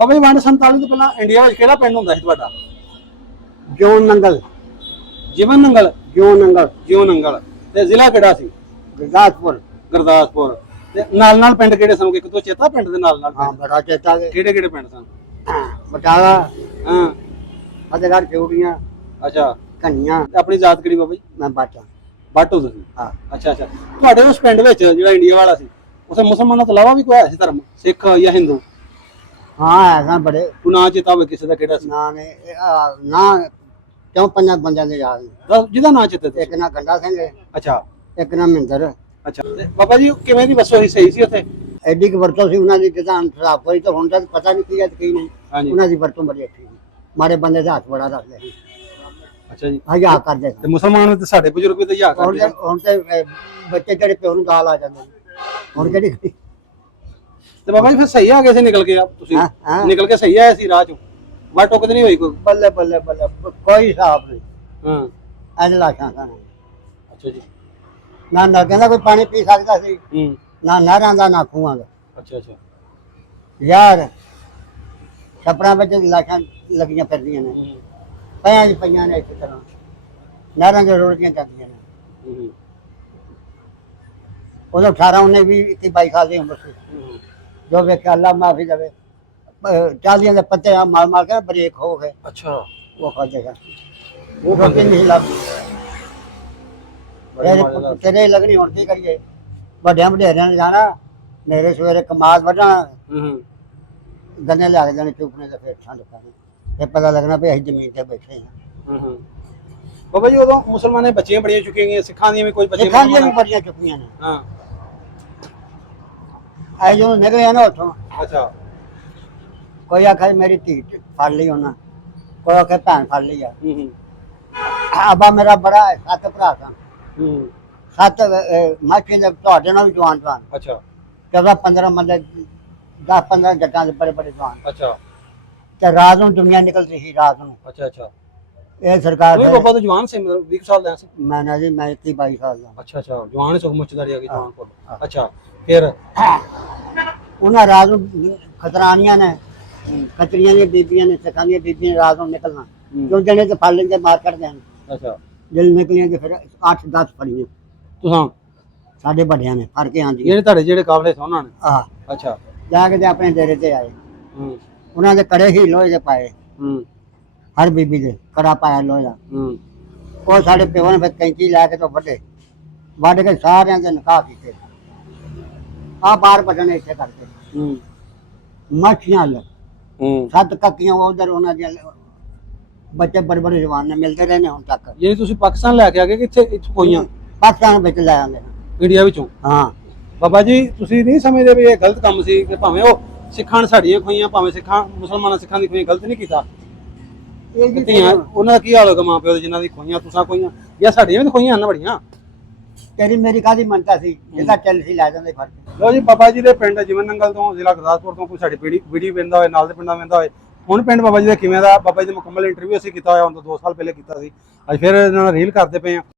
ਬਾਬਾ ਜੀ ਵੰਡ 47 ਤੋਂ ਪਹਿਲਾਂ ਇੰਡੀਆ ਵਿੱਚ ਕਿਹੜਾ ਪਿੰਡ ਹੁੰਦਾ ਸੀ ਤੁਹਾਡਾ? ਜੋਨ ਨੰਗਲ। ਜੀਵਨ ਨੰਗਲ। ਜਿਉ ਨੰਗਲ ਤੇ ਜ਼ਿਲ੍ਹਾ ਕਿਹੜਾ ਸੀ? ਗੁਰਦਾਸਪੁਰ। ਤੇ ਨਾਲ ਨਾਲ ਪਿੰਡ ਕਿਹੜੇ ਸਨ? ਇੱਕ ਤੋਂ ਚੇਤਾ ਪਿੰਡ ਦੇ ਨਾਲ ਨਾਲ? ਹਾਂ ਬੜਾ ਚੇਤਾ। ਕਿਹੜੇ ਕਿਹੜੇ ਪਿੰਡ ਸਨ? ਬਟਾਲਾ, ਹਾਂ, ਫਤਿਹਗੜ੍ਹ ਚੂੜੀਆਂ, ਅੱਛਾ। ਕਨੀਆਂ। ਆਪਣੀ ਜਾਤ ਕਿਹੜੀ ਬਾਬਾ ਜੀ? ਮੈਂ ਬਾਟਾ। ਬਾਟੋ ਤੁਸੀਂ? ਹਾਂ। ਅੱਛਾ ਅੱਛਾ। ਤੁਹਾਡੇ ਉਸ ਪਿੰਡ ਵਿੱਚ ਜਿਹੜਾ ਇੰਡੀਆ ਵਾਲਾ ਸੀ, ਉਸੇ ਮੁਸਲਮਾਨਾਂ ਤੋਂ ਇਲਾਵਾ ਵੀ ਕੋਈ ਹੈ ਸੀ ਧਰਮ, ਸਿੱਖ ਜਾਂ ਹਿੰਦੂ? ਹਾਂ ਹੈਗਾ ਬੜੇ। ਤੂੰ ਨਾਂ ਚੇਤਾ ਹੋਵੇ ਕਿਸੇ ਦਾ ਕਿਹੜਾ ਸੀ? ਨਾ ਨੇ ਨਾ ਕਿਉਂ ਪੰਜਾਂ ਬੰਦਿਆਂ ਦੇ ਯਾਦ ਦੱਸ ਜਿਹਦਾ ਨਾਂ ਚੇਤਾ ਸੀ। ਇੱਕ ਨਾ ਗੰਡਾ ਸਿੰਘ, ਅੱਛਾ ਇੱਕ ਨਾ ਮਹਿੰਦਰ। ਅੱਛਾ। ਤੇ ਬਾਬਾ ਜੀ ਕਿਵੇਂ ਦੀ ਬੱਸੋ ਸੀ? ਸਹੀ ਸੀ ਉੱਥੇ? ਐਡੀ ਕੁ ਵਰਤੋਂ ਸੀ ਉਹਨਾਂ ਦੀ, ਜਿੱਦਾਂ ਖਰਾਬ ਹੋਈ ਤਾਂ ਹੁਣ ਤਾਂ ਪਤਾ ਨਹੀਂ ਕੀ ਹੈ ਤੇ ਕੀ ਨਹੀਂ। ਹਾਂਜੀ। ਉਹਨਾਂ ਦੀ ਵਰਤੋਂ ਬੜੀ ਅੱਛੀ ਸੀ। ਮਾਰੇ ਬੰਦੇ ਦਾ ਹੱਥ ਬੜਾ ਰੱਖਦੇ ਸੀ। ਅੱਛਾ ਜੀ। ਹਜ਼ਾਰ ਕਰਦੇ ਸੀ। ਤੇ ਮੁਸਲਮਾਨ ਤੇ ਸਾਡੇ ਬਜ਼ੁਰਗ ਵੀ ਤਾਂ ਹਜ਼ਾਰ ਕਰਦੇ ਸੀ। ਹੁਣ ਤੇ ਬੱਚੇ ਜਿਹੜੇ ਪਿਓ ਨੂੰ ਗਾਲ ਆ ਜਾਂਦੇ ਨੇ। ਹੁਣ ਕਿਹੜੀ ਤੇ ਬਾਬਾ ਜੀ ਫਿਰ ਸਹੀ ਆ ਗਏ ਸੀ ਨਿਕਲ ਕੇ? ਤੁਸੀਂ ਨਿਕਲ ਕੇ ਸਹੀ ਆਏ ਸੀ ਰਾਹ ਚੋਂ? ਵਾਰ ਟੁੱਕਦੇ ਨਹੀਂ ਹੋਈ ਕੋਈ? ਬੱਲੇ ਬੱਲੇ ਬੱਲੇ ਕੋਈ ਹਿਸਾਬ ਨਹੀਂ। ਹਾਂ। ਐਨ ਲਾਸ਼ਾਂ ਸਨ। ਅੱਛਾ ਜੀ। ਨਾ ਨਲਕਿਆਂ ਦਾ ਕੋਈ ਪਾਣੀ ਪੀ ਸਕਦਾ ਸੀ, ਹੂੰ। ਨਾ ਨਹਿਰਾਂ ਦਾ, ਨਾ ਖੂਹਾਂ ਦਾ। ਅੱਛਾ ਅੱਛਾ। ਯਾਰ ਛੱਪੜਾਂ ਵਿੱਚ ਲਾਸ਼ਾਂ ਲੱਗੀਆਂ ਫਿਰਦੀਆਂ ਨੇ, ਪਿਆਂ ਚ ਪਈਆਂ ਨੇ। ਇਸੇ ਤਰ੍ਹਾਂ ਨਹਿਰਾਂ ਚ ਰੁੜਦੀਆਂ ਜਾਂਦੀਆਂ ਨੇ। ਉਦੋਂ 18 19 20 21 22 ਸਾਲ ਦੀ ਉਮਰ ਸੀ। ਜੋ ਵੇਖਿਆ ਅੱਲਾ ਮਾਫੀ ਦੇਵੇ, ਚਾਲੀਆਂ ਦੇ ਪੱਤੇ ਆ ਮਾਰ ਮਾਰ ਕੇ ਬ੍ਰੇਕ ਹੋ ਗਏ। ਅੱਛਾ। ਉਹ ਖਾਜੇਗਾ, ਉਹ ਰੋਟੀ ਨਹੀਂ ਲੱਗਦੀ। ਤੇਰੇ ਲੱਗਣੀ, ਹੁਣ ਕੀ ਕਰੀਏ? ਵੱਡਿਆਂ ਵਡੇਰਿਆਂ ਨੇ ਜਾਣਾ, ਮੇਰੇ ਸਵੇਰੇ ਕਮਾਦ ਵੱਢਣਾ, ਗੰਨੇ ਲਿਆ ਕੇ ਦੇਣੇ ਚੁੱਕਣੇ, ਤੇ ਫਿਰ ਠੰਡ ਪੈਣੀ, ਫਿਰ ਪਤਾ ਲੱਗਣਾ ਵੀ ਅਸੀਂ ਜ਼ਮੀਨ ਤੇ ਬੈਠੇ ਹਾਂ। ਬਾਬਾ ਜੀ ਉਦੋਂ ਮੁਸਲਮਾਨਾਂ ਬੱਚੀਆਂ ਬੜੀਆਂ ਚੁੱਕੀਆਂ ਗਈਆਂ, ਸਿੱਖਾਂ ਦੀਆਂ ਵੀ ਕੋਈ ਬੱਚੇ? ਸਿੱਖਾਂ ਦੀਆਂ ਵੀ ਬੜੀਆਂ ਚੁੱਕੀਆਂ ਨੇ। ਹਾਂ। ਐ ਜਦੋਂ ਨਿਕਲਿਆ ਨਾ ਉੱਥੋਂ, ਅੱਛਾ। ਕੋਈ ਆਖੇ ਮੇਰੀ ਧੀ ਫੜ ਲਈ ਉਹਨਾਂ, ਕੋਈ ਆਖੇ ਭੈਣ ਫੜ ਲਈ ਆ। ਆਬਾ ਮੇਰਾ ਬੜਾ 7 ਭਰਾ ਸਨ। 7 ਮਾਛੀ ਦੇ ਤੁਹਾਡੇ ਨਾਲ ਵੀ ਜਵਾਨ ਜਵਾਨ। ਅੱਛਾ। 14 15 ਬੰਦੇ, 10 15 ਜੱਟਾਂ ਦੇ ਬੜੇ ਬੜੇ ਜਵਾਨ। ਅੱਛਾ। ਤੇ ਰਾਤ ਨੂੰ ਦੁਨੀਆ ਨਿਕਲਦੀ ਸੀ ਰਾਤ ਨੂੰ। ਅੱਛਾ ਅੱਛਾ। ਇਹ ਸਰਕਾਰ ਉਹ ਬਾਬਾ ਤਾਂ ਜਵਾਨ ਸੀ, ਮਤਲਬ 20 ਸਾਲ ਦਾ ਸੀ? ਮੈਂ ਨਾ ਜੀ, ਮੈਂ 21 22 ਸਾਲ ਦਾ। ਅੱਛਾ ਅੱਛਾ। ਜਵਾਨ ਸੁਖ ਮੁੱਚਦਾਰੀ ਆ ਗਈ ਜਵਾਨ ਕੋਲ। ਅੱਛਾ। ਫਿਰ ਉਹਨਾਂ ਰਾਤ ਨੂੰ ਖਤਰਾਨੀਆਂ ਨੇ, ਖਤਰੀਆਂ ਦੀਆਂ ਬੀਬੀਆਂ ਨੇ, ਸਿੱਖਾਂ ਦੀਆਂ ਬੀਬੀਆਂ ਨੇ ਰਾਤ ਨੂੰ ਨਿਕਲਣਾ। ਕਿਉਂ ਜਣੇ ਤੇ ਫੜ ਲੈਂਦੇ, ਮਾਰ ਕੱਢਦੇ ਹਨ। ਅੱਛਾ। ਜਦੋਂ ਨਿਕਲੀਆਂ ਤੇ ਫਿਰ 8 10 ਫੜੀਆਂ ਤੁਸੀਂ? ਸਾਡੇ ਵੱਡਿਆਂ ਨੇ ਫੜ ਕੇ ਆਂਦੀ। ਜਿਹੜੇ ਤੁਹਾਡੇ ਜਿਹੜੇ ਕਾਬਲੇ ਸੀ ਉਹਨਾਂ ਨੇ? ਆਹ ਅੱਛਾ। ਜਾ ਕੇ ਤੇ ਆਪਣੇ ਡੇਰੇ ਤੇ ਆਏ। ਉਹਨਾਂ ਦੇ ਕੜੇ ਹੀ ਲੋਹੇ ਦੇ ਪਾਏ। ਹਰ ਬੀਬੀ ਦੇ ਕੜਾ ਪਾਇਆ ਲੋਹੇ ਦਾ। ਉਹ ਸਾਡੇ ਪਿਓ ਨੇ ਫਿਰ ਕੈਂਚੀ ਲੈ ਕੇ ਤੋਂ ਵੱਢ ਕੇ ਸਾਰਿਆਂ ਦੇ ਨਿਕਾਹ ਕੀਤੇ। ਆਹ ਬਾਹਰ ਵੱਢਣੇ ਇੱਥੇ ਕਰਕੇ ਮੱਛੀਆਂ ਲ 7 ਕੱਕੀਆਂ ਉਧਰ ਉਹਨਾਂ ਦੀਆਂ, ਬੱਚੇ ਬੜੇ ਬੜੇ ਜਵਾਨ ਨੇ, ਮਿਲਦੇ ਰਹੇ ਨੇ ਹੁਣ ਤੱਕ। ਜੇ ਤੁਸੀਂ ਪਾਕਿਸਤਾਨ ਲੈ ਕੇ ਆ ਗਏ ਕਿ ਇੱਥੇ ਕੋਈਆਂ ਪਾਕਿਸਤਾਨ ਵਿੱਚ ਲੈ ਆਉਂਦੇ ਇੰਡੀਆ ਵਿੱਚੋਂ? ਹਾਂ। ਬਾਬਾ ਜੀ ਤੁਸੀਂ ਨਹੀਂ ਸਮਝਦੇ ਵੀ ਇਹ ਗਲਤ ਕੰਮ ਸੀ? ਕਿ ਭਾਵੇਂ ਉਹ ਸਿੱਖਾਂ ਨੇ ਸਾਡੀਆਂ ਖੋਈਆਂ, ਭਾਵੇਂ ਸਿੱਖਾਂ ਮੁਸਲਮਾਨਾਂ ਸਿੱਖਾਂ ਦੀ ਖੋਈਆਂ, ਗਲਤ ਨਹੀਂ ਕੀਤਾ? ਧੀਆਂ ਉਹਨਾਂ ਦਾ ਕੀ ਹਾਲ ਹੋਗਾ ਮਾਂ ਪਿਓ ਦੇ, ਜਿਨ੍ਹਾਂ ਦੀ ਖੋਈਆਂ ਤੁਸੀਂ ਖੋਈਆਂ, ਜਾਂ ਸਾਡੀਆਂ ਵੀ ਖੋਈਆਂ ਹਨ ਬੜੀਆਂ? ਤੇਰੀ ਮੇਰੀ ਕਾਹਦੀ ਮੰਨਤਾ ਸੀ? ਜਿਹਦਾ ਚੱਲ ਸੀ ਲੈ ਜਾਂਦੇ ਫੜ ਕੇ। ਲੋ ਜੀ, ਬਾਬਾ ਜੀ ਦੇ ਪਿੰਡ ਜੀਵਨ ਨੰਗਲ ਤੋਂ, ਜ਼ਿਲ੍ਹਾ ਗੁਰਦਾਸਪੁਰ ਤੋਂ ਕੋਈ ਸਾਡੀ ਵੀਡੀਓ ਵੇਂਦਾ ਹੋਏ, ਨਾਲ ਦੇ ਪਿੰਡਾਂ ਵੇਂਦਾ ਹੋਏ, ਹੁਣ ਪਿੰਡ ਬਾਬਾ ਜੀ ਦਾ ਕਿਵੇਂ ਦਾ, ਬਾਬਾ ਜੀ ਦਾ ਮੁਕੰਮਲ ਇੰਟਰਵਿਊ ਅਸੀਂ ਕੀਤਾ ਹੋਇਆ, ਹੁਣ ਤੋਂ 2 ਸਾਲ ਪਹਿਲੇ ਕੀਤਾ ਸੀ। ਅੱਜ ਫਿਰ ਇਹਨਾਂ ਨਾਲ ਰੀਲ ਕਰਦੇ ਪਏ ਆ।